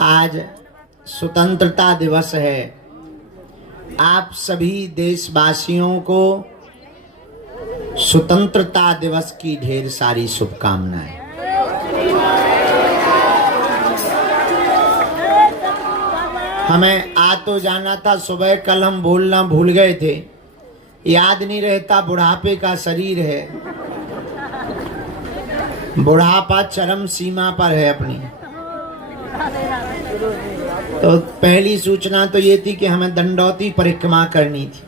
आज स्वतंत्रता दिवस है। आप सभी देशवासियों को स्वतंत्रता दिवस की ढेर सारी शुभकामनाएं। हमें आ तो जाना था सुबह, कल हम बोलना भूल गए थे, याद नहीं रहता। बुढ़ापे का शरीर है, बुढ़ापा चरम सीमा पर है अपनी। तो पहली सूचना तो ये थी कि हमें दंडौती परिक्रमा करनी थी।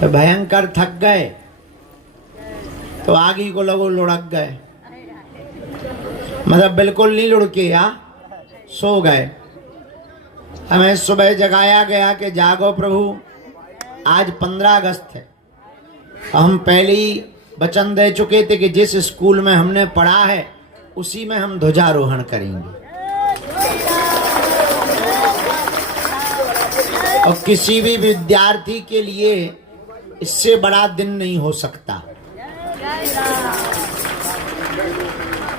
तो भयंकर थक गए तो आगे को लोगों लुढ़क गए, मतलब बिल्कुल नहीं लुढ़के, सो गए। हमें सुबह जगाया गया कि जागो प्रभु, आज 15 अगस्त है। हम पहले ही वचन दे चुके थे कि जिस स्कूल में हमने पढ़ा है उसी में हम ध्वजारोहण करेंगे, और किसी भी विद्यार्थी के लिए इससे बड़ा दिन नहीं हो सकता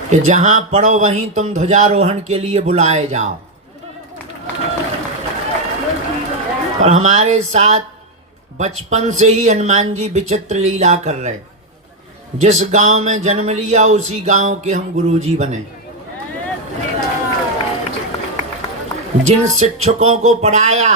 कि जहां पढ़ो वहीं तुम ध्वजारोहण के लिए बुलाए जाओ। और हमारे साथ बचपन से ही हनुमान जी विचित्र लीला कर रहे। जिस गांव में जन्म लिया उसी गांव के हम गुरुजी बने। जिन शिक्षकों को पढ़ाया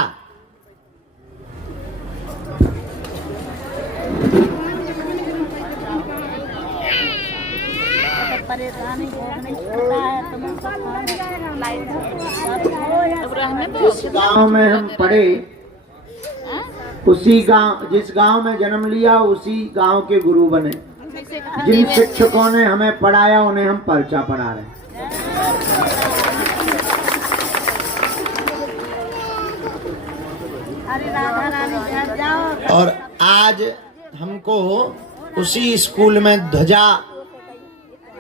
जिस गांव में हम पढ़े उसी गांव, जिस गांव में जन्म लिया उसी गांव के गुरु बने। जिन शिक्षकों ने हमें पढ़ाया उन्हें हम पर्चा पढ़ा रहे। और आज हमको उसी स्कूल में ध्वजा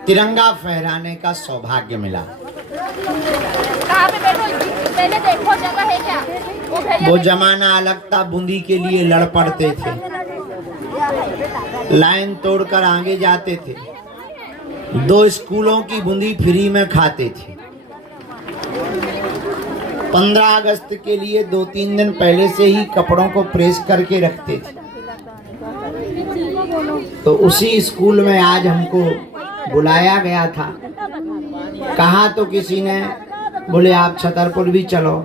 तिरंगा फहराने का सौभाग्य मिला। कहाँ पे बैठो, पहले देखो जगह है क्या? वो जमाना अलग था, बूंदी के लिए लड़ पड़ते थे, लाइन तोड़कर आगे जाते थे, 2 स्कूलों की बूंदी फ्री में खाते थे। 15 अगस्त के लिए 2-3 दिन पहले से ही कपड़ों को प्रेस करके रखते थे। तो उसी स्कूल में आज हमको बुलाया गया था। कहा तो किसी ने, बोले आप छतरपुर भी चलो।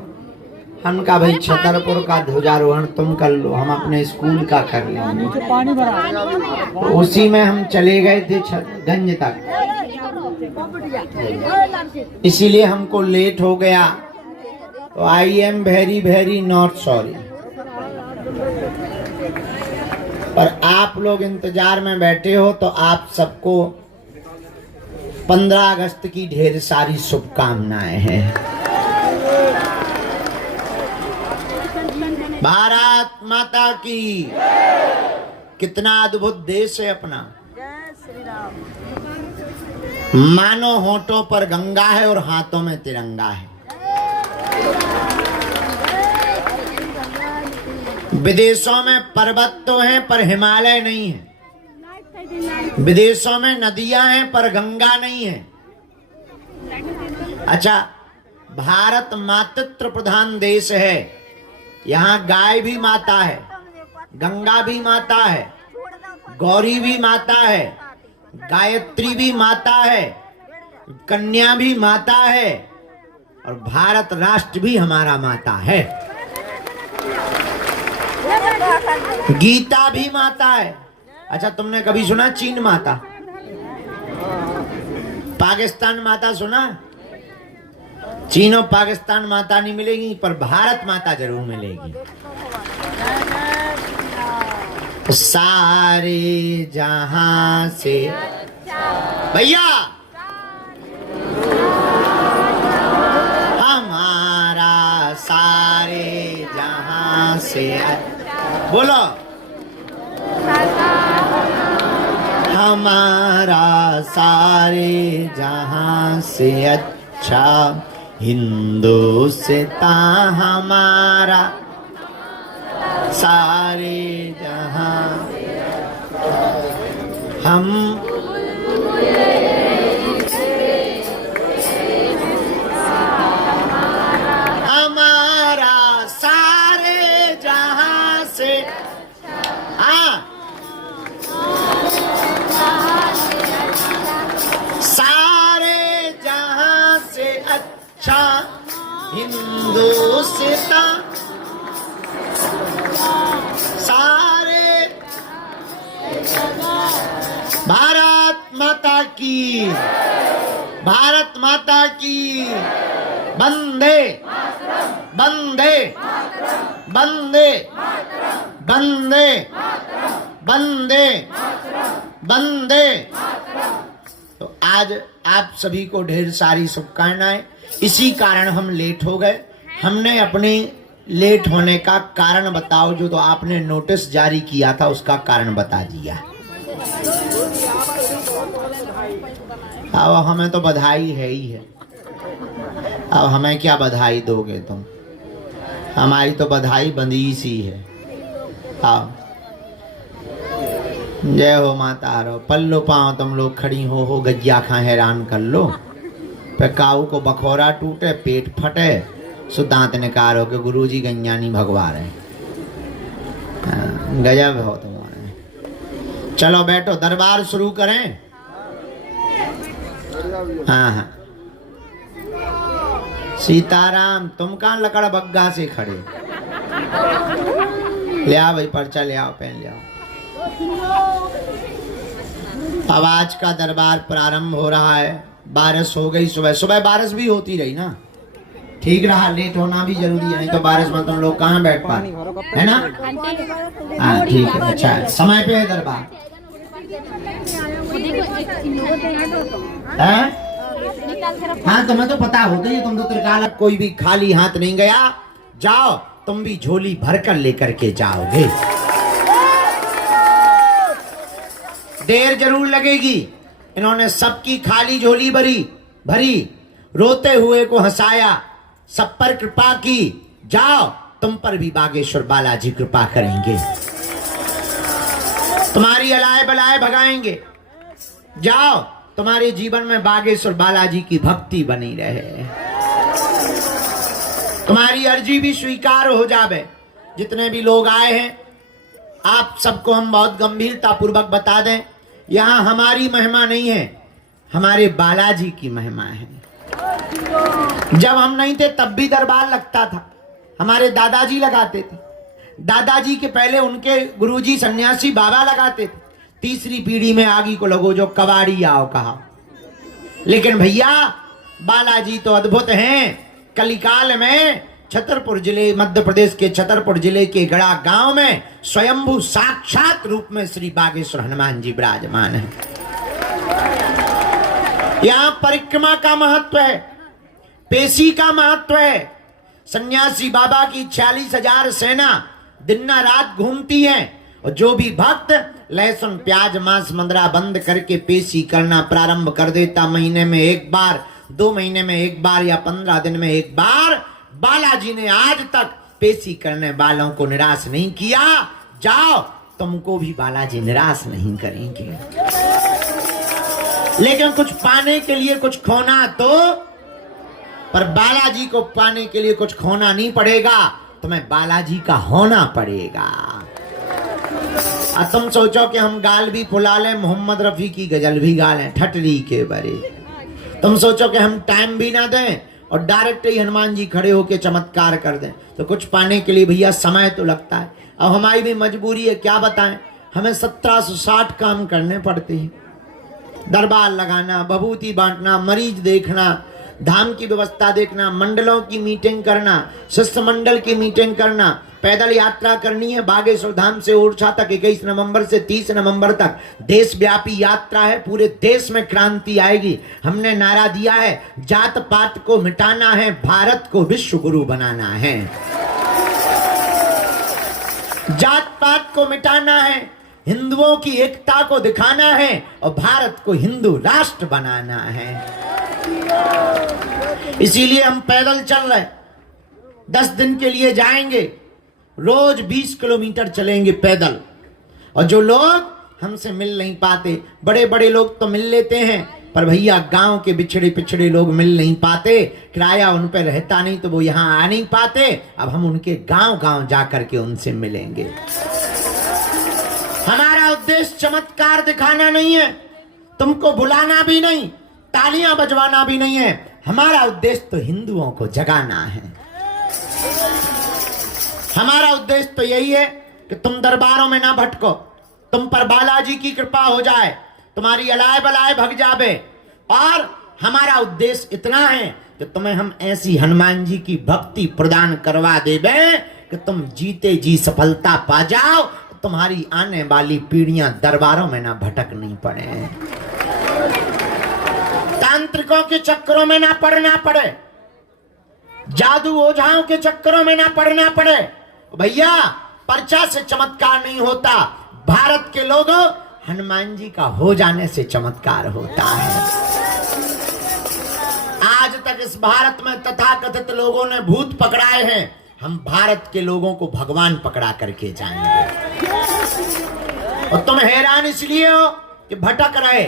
हम कहा भाई छतरपुर का ध्वजारोहण तुम कर लो, हम अपने स्कूल का कर लेंगे। तो उसी में हम चले गए थे गंज तक, इसीलिए हमको लेट हो गया। तो I am very very not sorry. पर आप लोग इंतजार में बैठे हो तो आप सबको 15 अगस्त की ढेर सारी शुभकामनाएं हैं। भारत माता की। कितना अद्भुत देश है अपना। मानो होठों पर गंगा है और हाथों में तिरंगा है। विदेशों में पर्वत तो हैं पर हिमालय नहीं है। विदेशों में नदियां हैं पर गंगा नहीं है। अच्छा, भारत मातृत्व प्रधान देश है। यहाँ गाय भी माता है, गंगा भी माता है, गौरी भी माता है, गायत्री भी माता है, कन्या भी माता है, और भारत राष्ट्र भी हमारा माता है। गीता भी माता है। अच्छा, तुमने कभी सुना चीन माता, पाकिस्तान माता सुना? चीन और पाकिस्तान माता नहीं मिलेगी, पर भारत माता जरूर मिलेगी। सारे जहां से भैया हमारा सारे जहां से, बोलो हमारा सारे जहां से अच्छा हिंदुस्तान हमारा सारे जहां। हम अच्छा हिंदुस्तान सारे भारत माता की, भारत माता की वंदे वंदे वंदे वंदे वंदे वंदे। तो आज आप सभी को ढेर सारी शुभकामनाएं। इसी कारण हम लेट हो गए। हमने अपने लेट होने का कारण बताओ, जो तो आपने नोटिस जारी किया था उसका कारण बता दिया। अब हमें तो बधाई है ही है, अब हमें क्या बधाई दोगे तुम, हमारी तो बधाई बंदी सी है। आओ जय हो माता रो, पल्लो पाओ तुम लोग खड़ी हो गज्जा खा हैरान कर लो। पे काऊ को बखोरा टूटे, पेट फटे, सुदांत निकार हो के गुरुजी गंजानी भगवा रहे। गजब हो तुम्हारे। चलो बैठो, दरबार शुरू करें। हाँ हाँ सीताराम, तुम कहाँ लकड़ बग्गा से खड़े? ले आओ भाई पर्चा, ले आओ पेन ले आओ। अब आज का दरबार प्रारंभ हो रहा है। बारिश हो गई, सुबह सुबह बारिश भी होती रही ना, ठीक रहा। लेट होना भी जरूरी है, नहीं तो बारिश में तुम लोग कहाँ बैठ पाए, है ना? हाँ ठीक है, अच्छा है, समय पे है दरबार है? हाँ तुम्हें तो पता होता ही, तुम तो त्रिकाल। कोई भी खाली हाथ नहीं गया, जाओ तुम भी झोली भर कर लेकर के जाओगे। देर जरूर लगेगी। इन्होंने सबकी खाली झोली भरी, रोते हुए को हंसाया, सब पर कृपा की। जाओ तुम पर भी बागेश्वर बालाजी कृपा करेंगे, तुम्हारी अलाए बलाए भगाएंगे। जाओ तुम्हारे जीवन में बागेश्वर बालाजी की भक्ति बनी रहे, तुम्हारी अर्जी भी स्वीकार हो जावे। जितने भी लोग आए हैं आप सबको हम बहुत गंभीरता पूर्वक बता दें, यहाँ हमारी महिमा नहीं है, हमारे बालाजी की महिमा है। जब हम नहीं थे तब भी दरबार लगता था, हमारे दादाजी लगाते थे। दादाजी के पहले उनके गुरुजी सन्यासी बाबा लगाते थे। तीसरी पीढ़ी में आगी को लगो जो कबाड़ी आओ कहा। लेकिन भैया बालाजी तो अद्भुत हैं। कलिकाल में छतरपुर जिले, मध्य प्रदेश के छतरपुर जिले के गड़ा गांव में स्वयंभू साक्षात रूप में श्री बागेश्वर हनुमान जी विराजमान है। यहाँ परिक्रमा का महत्व है, पेशी का महत्व है। सन्यासी बाबा की 46,000 सेना दिन रात घूमती है, और जो भी भक्त लहसुन प्याज मांस मंदरा बंद करके पेशी करना प्रारंभ कर देता, महीने में एक बार, 2 महीने में एक बार या 15 दिन में एक बार, बालाजी ने आज तक पेशी करने वालों को निराश नहीं किया। जाओ तुमको भी बालाजी निराश नहीं करेंगे। लेकिन कुछ पाने के लिए कुछ खोना तो, पर बालाजी को पाने के लिए कुछ खोना नहीं पड़ेगा, तुम्हें बालाजी का होना पड़ेगा। तुम सोचो कि हम गाल भी फुला लें, मोहम्मद रफी की गजल भी गा लें ठटरी के बरे। तुम सोचो कि हम टाइम भी ना दें और डायरेक्ट ही हनुमान जी खड़े होके चमत्कार कर दें, तो कुछ पाने के लिए भैया समय तो लगता है। अब हमारी भी मजबूरी है, क्या बताएं, हमें 1760 काम करने पड़ते हैं। दरबार लगाना, भभूति बांटना, मरीज देखना, धाम की व्यवस्था देखना, मंडलों की मीटिंग करना, शिष्य मंडल की मीटिंग करना, पैदल यात्रा करनी है बागेश्वर धाम से ओरछा तक 21 नवंबर से 30 नवंबर तक देशव्यापी यात्रा है। पूरे देश में क्रांति आएगी। हमने नारा दिया है, जात पात को मिटाना है, भारत को विश्व गुरु बनाना है। जात पात को मिटाना है, हिंदुओं की एकता को दिखाना है, और भारत को हिंदू राष्ट्र बनाना है। इसीलिए हम पैदल चल रहे, 10 दिन के लिए जाएंगे, रोज 20 किलोमीटर चलेंगे पैदल। और जो लोग हमसे मिल नहीं पाते, बड़े बड़े लोग तो मिल लेते हैं, पर भैया गांव के बिछड़े पिछड़े लोग मिल नहीं पाते, किराया उन पर रहता नहीं तो वो यहाँ आ नहीं पाते। अब हम उनके गांव गांव जाकर के उनसे मिलेंगे। हमारा उद्देश्य चमत्कार दिखाना नहीं है, तुमको बुलाना भी नहीं, तालियां बजवाना भी नहीं है, हमारा उद्देश्य तो हिंदुओं को जगाना है। हमारा उद्देश्य तो यही है कि तुम दरबारों में ना भटको, तुम पर बालाजी की कृपा हो जाए, तुम्हारी अलाय बलाय भग जावे। और हमारा उद्देश्य इतना है कि तुम्हें हम ऐसी हनुमान जी की भक्ति प्रदान करवा देवे कि तुम जीते जी सफलता पा जाओ, तुम्हारी आने वाली पीढ़ियां दरबारों में ना भटकनी पड़े, तांत्रिकों के चक्करों में ना पड़ना पड़े, जादू ओझाओं के चक्करों में ना पड़ना पड़े। भैया पर्चा से चमत्कार नहीं होता, भारत के लोगों हनुमान जी का हो जाने से चमत्कार होता है। आज तक इस भारत में तथाकथित लोगों ने भूत पकड़ाए हैं, हम भारत के लोगों को भगवान पकड़ा करके जाएंगे। और तुम हैरान इसलिए हो कि भटक रहे,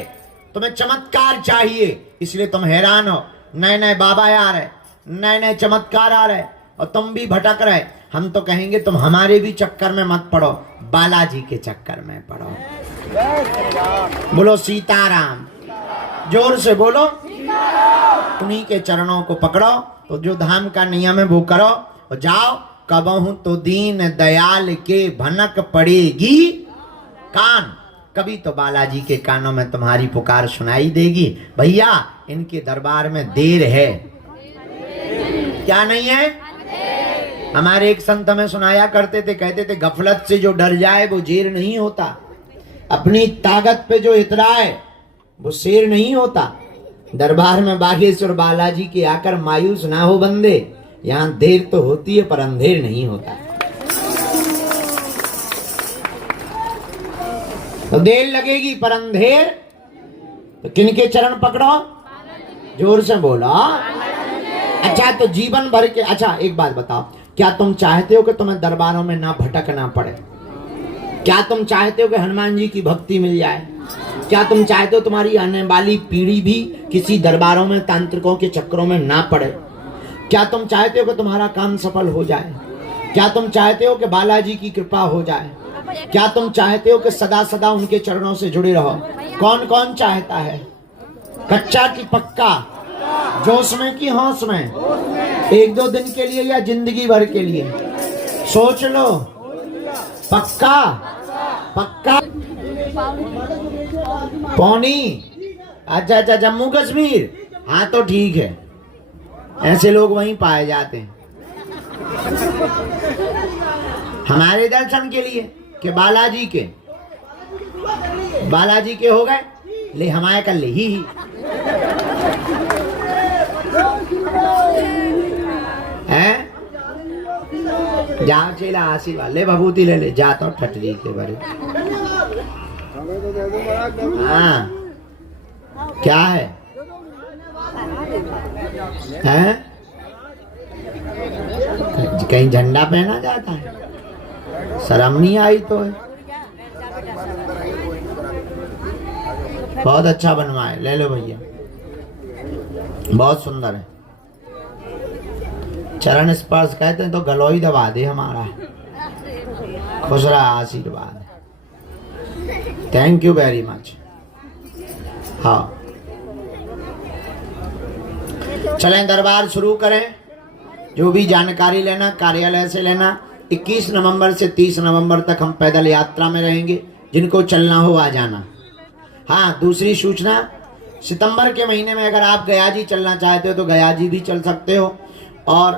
तुम्हें चमत्कार चाहिए इसलिए तुम हैरान हो। नए नए बाबा आ रहे, नए नए चमत्कार आ रहे और तुम भी भटक रहे। हम तो कहेंगे तुम हमारे भी चक्कर में मत पड़ो, बालाजी के चक्कर में पड़ो। बोलो सीताराम, जोर से बोलो। उन्हीं के चरणों को पकड़ो, तो जो धाम का नियम है वो करो और जाओ। कबहू तो दीन दयाल के भनक पड़ेगी कान, कभी तो बालाजी के कानों में तुम्हारी पुकार सुनाई देगी। भैया इनके दरबार में देर है, क्या नहीं है? हमारे एक संत हमें सुनाया करते थे, कहते थे गफलत से जो डर जाए वो जेर नहीं होता, अपनी ताकत पे जो इतराए वो शेर नहीं होता। दरबार में बागेश्वर बालाजी के आकर मायूस ना हो बंदे, यहाँ देर तो होती है पर अंधेर नहीं होता। तो देर लगेगी पर अंधेर, तो किनके चरण पकड़ो? जोर से बोलो। अच्छा तो जीवन भर के, अच्छा एक बात बताओ, क्या तुम चाहते हो कि तुम्हें दरबारों में ना भटकना पड़े? क्या तुम चाहते हो कि हनुमान जी की भक्ति मिल जाए? क्या तुम चाहते हो तुम्हारी आने वाली पीढ़ी भी किसी दरबारों में तांत्रिकों के चक्करों में ना पड़े? क्या तुम चाहते हो कि तुम्हारा काम सफल हो जाए? क्या तुम चाहते हो कि बालाजी की कृपा हो जाए? क्या तुम चाहते हो कि सदा सदा उनके चरणों से जुड़े रहो? कौन कौन चाहता है? कच्चा की पक्का, जोश में की होश में, एक दो दिन के लिए या जिंदगी भर के लिए? सोच लो। पक्का पक्का। पौनी, अच्छा अच्छा जम्मू कश्मीर, हाँ तो ठीक है, ऐसे लोग वहीं पाए जाते हैं। हमारे दर्शन के लिए कि बालाजी के हो गए, ले हमारे कर ले ही। हैं जाओ चेला आशीर्वाद ले, भभूति ले ले, जाता हूँ ठटरी के बारे। हाँ क्या है? हैं कहीं झंडा पहना जाता है? शर्म नहीं आई तो है। बहुत अच्छा बनवाए, ले लो भैया, बहुत सुंदर है। चरण स्पर्श कहते हैं तो गलोई दबा दे हमारा। खुश रहा, आशीर्वाद। Thank you very much. हाँ चलें दरबार शुरू करें। जो भी जानकारी लेना कार्यालय से लेना। 21 नवंबर से 30 नवंबर तक हम पैदल यात्रा में रहेंगे, जिनको चलना हो आ जाना। हाँ दूसरी सूचना, सितंबर के महीने में अगर आप गया जी चलना चाहते हो तो गया जी भी चल सकते हो। और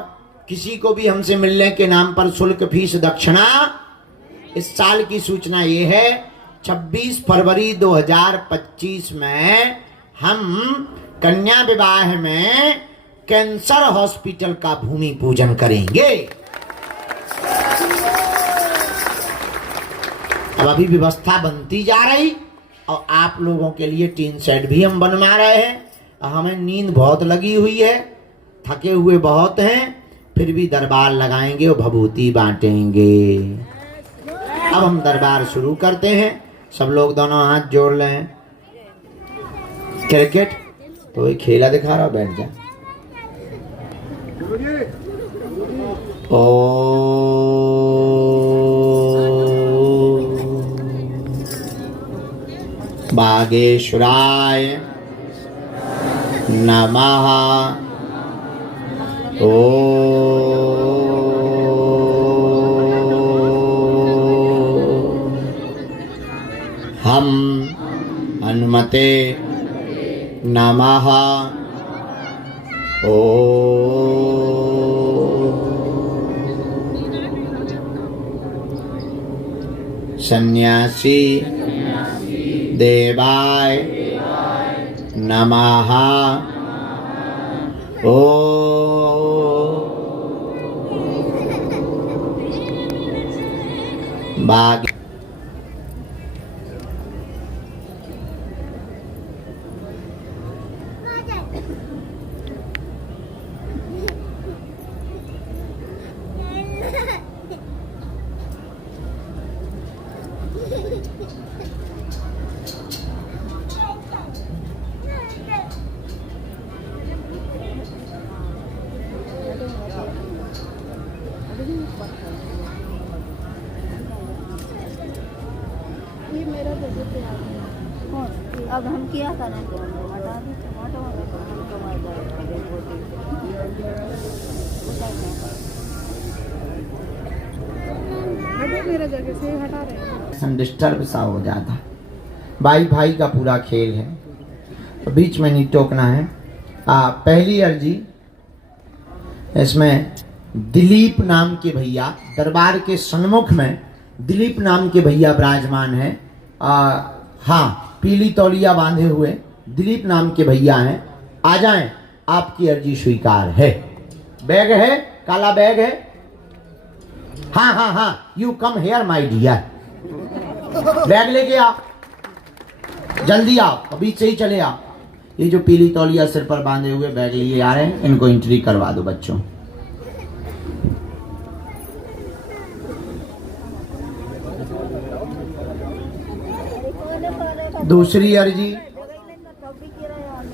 किसी को भी हमसे मिलने के नाम पर शुल्क फीस दक्षिणा। इस साल की सूचना ये है, 26 फरवरी 2025 में हम कन्या विवाह में कैंसर हॉस्पिटल का भूमि पूजन करेंगे। अब अभी व्यवस्था बनती जा रही और आप लोगों के लिए टीन शेड भी हम बनवा रहे हैं। हमें नींद बहुत लगी हुई है, थके हुए बहुत हैं, फिर भी दरबार लगाएंगे और भभूति बांटेंगे। अब हम दरबार शुरू करते हैं। सब लोग दोनों हाथ जोड़ लें। क्रिकेट तो ये खेला दिखा रहा, बैठ जा। ओ बागेश्वराय नमः। ओ हम हनुमते नमः। ओ सन्यासी देवाय नमः। ओ बाग अब हम किया था ना मेरा जगह से हटा रहे डिस्टर्ब सा हो जाता। भाई भाई का पूरा खेल है तो बीच में नहीं टोकना है। पहली अर्जी इसमें दिलीप नाम के भैया दरबार के सन्मुख में दिलीप नाम के भैया विराजमान है। हाँ, पीली तौलिया बांधे हुए दिलीप नाम के भैया हैं। आ जाएं, आपकी अर्जी स्वीकार है। बैग है, काला बैग है। हाँ हाँ हाँ, you come here my dear. Bag लेके आओ, जल्दी आओ, अभी से ही चले आओ। ये जो पीली तौलिया सिर पर बांधे हुए बैग लिए आ रहे हैं, इनको एंट्री करवा दो बच्चों। दूसरी अर्जी,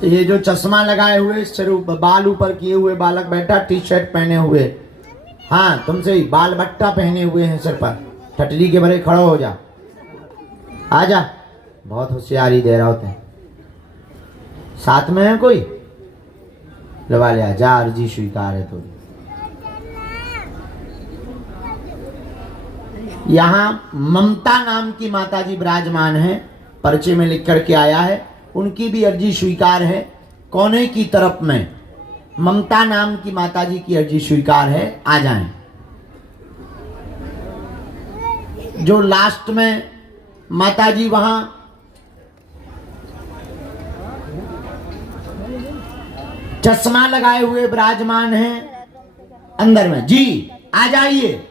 ये जो चश्मा लगाए हुए सिर बाल ऊपर किए हुए बालक बैठा, टी शर्ट पहने हुए, हाँ तुमसे ही बाल बट्टा पहने हुए हैं सिर पर, ठटरी के भरे खड़ो हो जा, आजा। बहुत होशियारी दे रहा होते हैं। साथ में है कोई? लवा लिया जा, अर्जी स्वीकार है। तो यहाँ ममता नाम की माताजी विराजमान है, पर्चे में लिख करके आया है, उनकी भी अर्जी स्वीकार है। कोने की तरफ में ममता नाम की माताजी की अर्जी स्वीकार है। आ जाएं। जो लास्ट में माताजी वहां चश्मा लगाए हुए विराजमान हैं अंदर में, जी आ जाइए।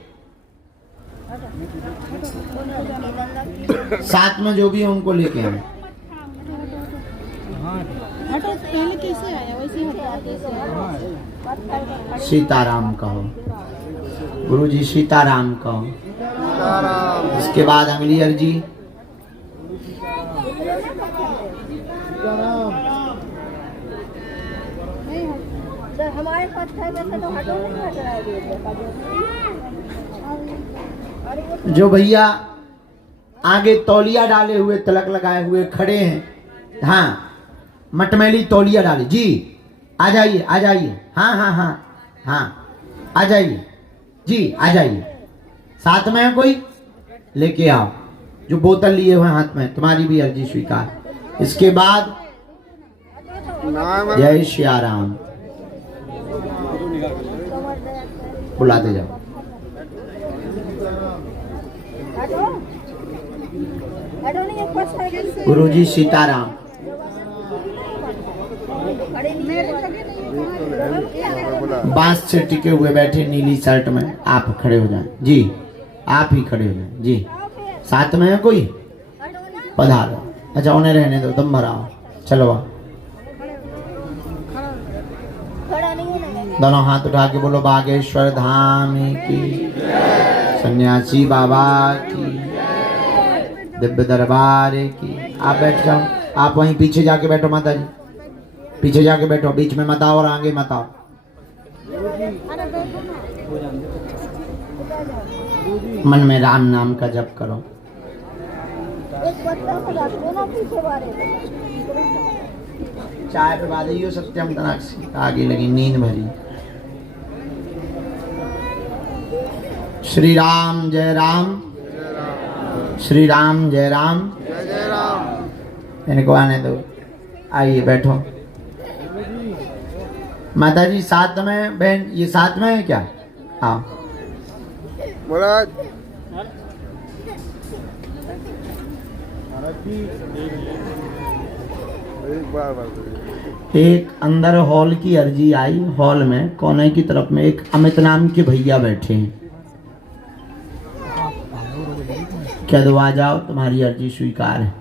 साथ में जो भी है उनको लेके आए। सीताराम कहो, गुरुजी सीताराम कहो। इसके बाद अगली अर्जी, हमारे पास है वैसे तो हटो नहीं हट रहा है। जो भैया आगे तौलिया डाले हुए तिलक लगाए हुए खड़े हैं, हाँ मटमैली तौलिया डाले, जी आ जाइए आ जाइए। हाँ हाँ हाँ हाँ आ जाइए जी, आ जाइए। साथ में है कोई? लेके आओ। जो बोतल लिए हुए हाथ में, तुम्हारी भी अर्जी स्वीकार। इसके बाद जय श्री राम बुलाते जाओ। गुरुजी सीताराम। बांस से टिके हुए बैठे नीली शर्ट में, आप खड़े हो जाएं जी, आप ही खड़े हो जाएं जी। साथ में है कोई? पधारो। अच्छा उन्हें रहने दो, दम भराओ, चलो आओ। दोनों हाथ उठा के बोलो बागेश्वर धाम की, सन्यासी बाबा की, दिव्य दरबार की। आप बैठ जाओ, आप वहीं पीछे जाके बैठो माता जी, पीछे जाके बैठो, बीच में मत आओ और आगे मत आओ। मन में राम नाम का जप करो। चाय पे बाधियो सत्यम तनाक्षी, आगे लगी नींद भरी। श्री राम जय राम, श्री राम जय राम। इनको आने दो, आइए बैठो। माता जी साथ में, बहन ये साथ में है क्या? हाँ एक अंदर हॉल की अर्जी आई। हॉल में कोने की तरफ में एक अमित नाम के भैया बैठे हैं। क्या दो आ जाओ, तुम्हारी अर्जी स्वीकार है।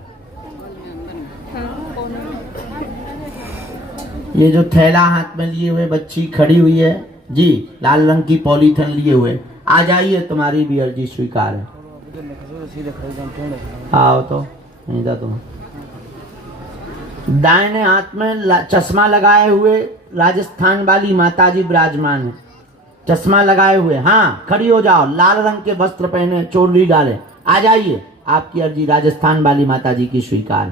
ये जो थैला हाथ में लिए हुए बच्ची खड़ी हुई है जी, लाल रंग की पॉलीथिन लिए हुए, आ जाइए, तुम्हारी भी अर्जी स्वीकार है। आओ तो नहीं था तुम। दाहिने हाथ में चश्मा लगाए हुए राजस्थान वाली माताजी विराजमान है, चश्मा लगाए हुए। हाँ खड़ी हो जाओ, लाल रंग के वस्त्र पहने, चोली डाले, आ जाइए, आपकी अर्जी राजस्थान वाली माताजी की स्वीकार।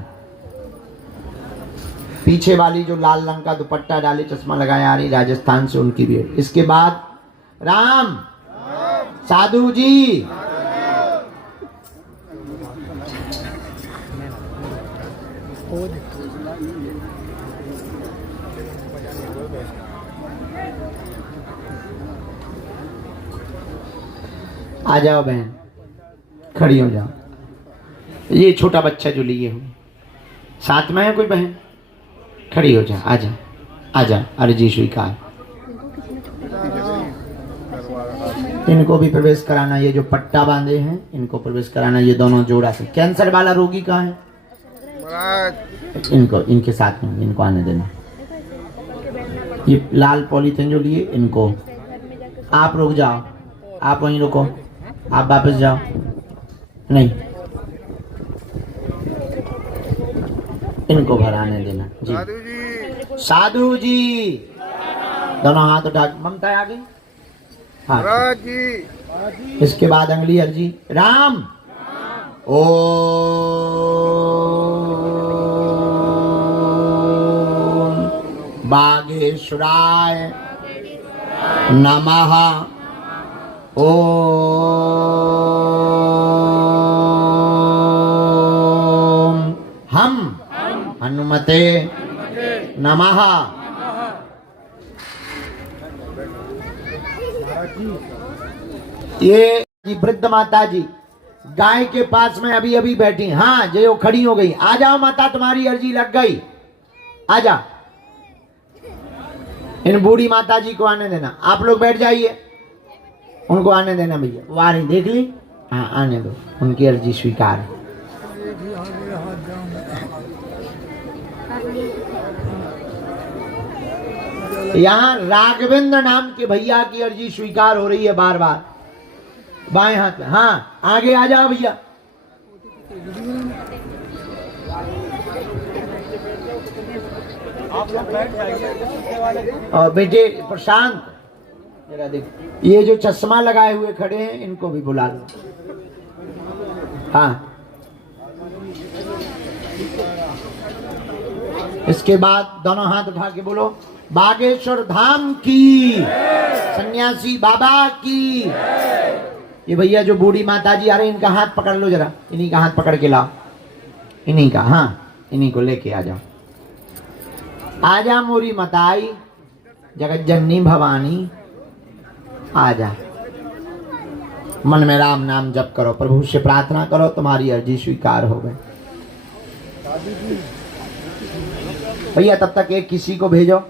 पीछे वाली जो लाल रंग का दुपट्टा डाले, चश्मा लगाए आ रही, राजस्थान से, उनकी भी। इसके बाद राम साधु जी, आ जाओ बहन, खड़ी हो जाओ। ये छोटा बच्चा जो लिए हुए साथ में है कोई बहन, खड़ी हो जा, आजा आजा, अर्जी स्वीकार। इनको भी प्रवेश कराना, ये जो पट्टा बांधे हैं इनको प्रवेश कराना, ये दोनों जोड़ा से। कैंसर वाला रोगी कहाँ है? इनको, इनके साथ में, इनको आने देना। ये लाल पॉलीथिन जो लिए, इनको आप रुक जाओ, आप वहीं रुको, आप वापस जाओ। नहीं, इनको भराने देना जी। साधु जी दोनों हाथ उठा, ममता आ गई। हाँ जी। इसके बाद अगली अर्जी राम ओ बागेश्वराय नमः। ओ हम हनुमते नमः। ये वृद्ध माता जी गाय के पास में अभी अभी बैठी। हाँ जो खड़ी हो गई, आ जाओ माता, तुम्हारी अर्जी लग गई, आ जा। इन बूढ़ी माता जी को आने देना, आप लोग बैठ जाइए, उनको आने देना भैया। वारी देख ली, हाँ आने दो, उनकी अर्जी स्वीकार। यहाँ राघवेंद्र नाम के भैया की अर्जी स्वीकार हो रही है बार बार, बाएं हाथ में। हाँ आगे आ जाओ भैया। और बेटे प्रशांत, जरा देखो, ये जो चश्मा लगाए हुए खड़े हैं इनको भी बुला लो। हाँ इसके बाद दोनों हाथ उठा के बोलो बागेश्वर धाम की, सन्यासी बाबा की। ये भैया जो बूढ़ी माता जी आ रही, इनका हाथ पकड़ लो जरा, इन्हीं का हाथ पकड़ के लाओ, इन्हीं का। हाँ इन्हीं को लेके आ जाओ। आजा मोरी मताई जगत जननी भवानी, आजा। मन में राम नाम जप करो, प्रभु से प्रार्थना करो, तुम्हारी अर्जी स्वीकार हो गई। भैया तब तक एक किसी को भेजो।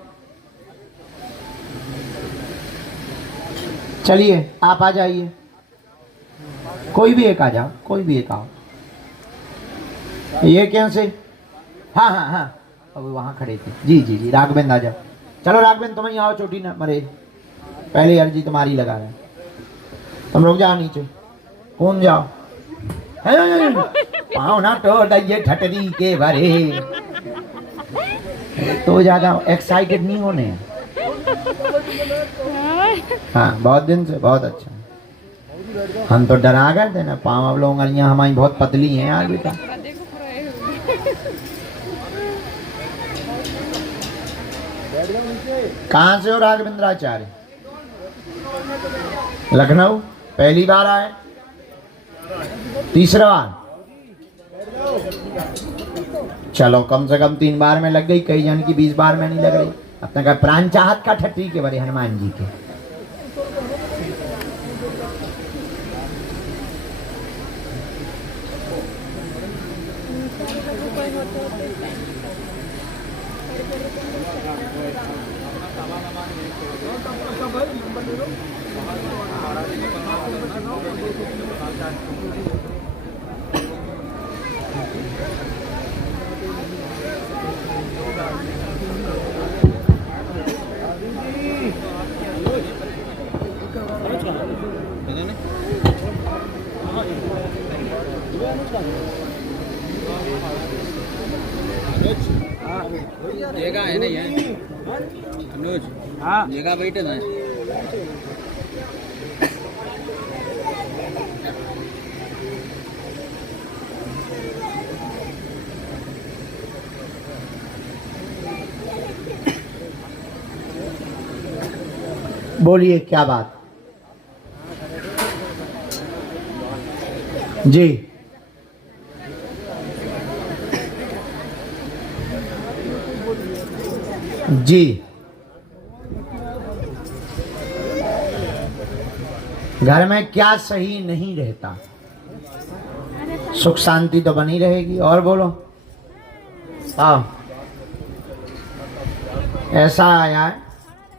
चलिए आप आ जाइए, कोई भी एक आ जाओ, कोई भी एक आओ। ये कैसे? हाँ हाँ हाँ, अब वहाँ खड़े थे जी जी जी। राघवेंद्र आ जाओ, चलो राघवेंद्र तुम ही आओ, चोटी ना मरे, पहले अर्जी तुम्हारी लगा रहे। तुम रुक जाओ नीचे, कौन जाओ, पाँव ना तो दइए ठटरी के भरे। तो ज्यादा एक्साइटेड नहीं होने। हाँ बहुत दिन से, बहुत अच्छा। हम तो डरा गए थे ना, पाँव अब लोग, उंगलियां हमारी बहुत पतली हैं यार बेटा। कहाँ से हो राघवेंद्राचार्य? लखनऊ। पहली बार आए, तीसरा बार, चलो कम से कम 3 बार में लग गई, कई जन की 20 बार में नहीं लग रही। अपने का प्राण चाहत का ठट्टी के बड़े हनुमान जी के। जगह है नहीं है अनुज, हाँ जगह बैठे ना। बोलिए क्या बात जी। जी घर में क्या सही नहीं रहता, सुख शांति तो बनी रहेगी। और बोलो, आओ। ऐसा आया है,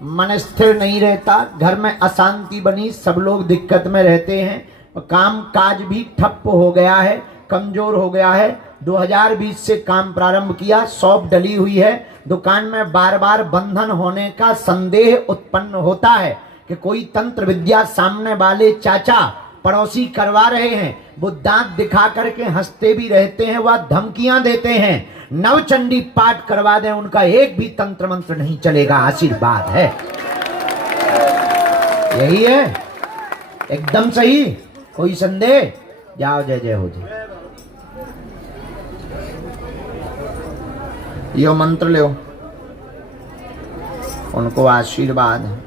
मन स्थिर नहीं रहता, घर में अशांति बनी, सब लोग दिक्कत में रहते हैं, काम काज भी ठप हो गया है, कमजोर हो गया है। 2020 से काम प्रारंभ किया, शॉप डली हुई है, दुकान में बार बार बंधन होने का संदेह उत्पन्न होता है कि कोई तंत्र विद्या सामने वाले चाचा पड़ोसी करवा रहे हैं। वो दांत दिखा करके हंसते भी रहते हैं, वह धमकियां देते हैं। नवचंडी पाठ करवा दें, उनका एक भी तंत्र मंत्र नहीं चलेगा, आशीर्वाद है। यही है, एकदम सही, कोई संदेह? जाओ, जय जय हो जाए। यो मंत्र लो, उनको आशीर्वाद है।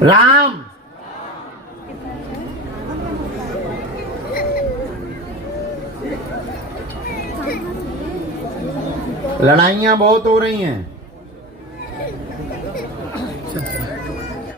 राम लड़ाइयां बहुत हो रही हैं।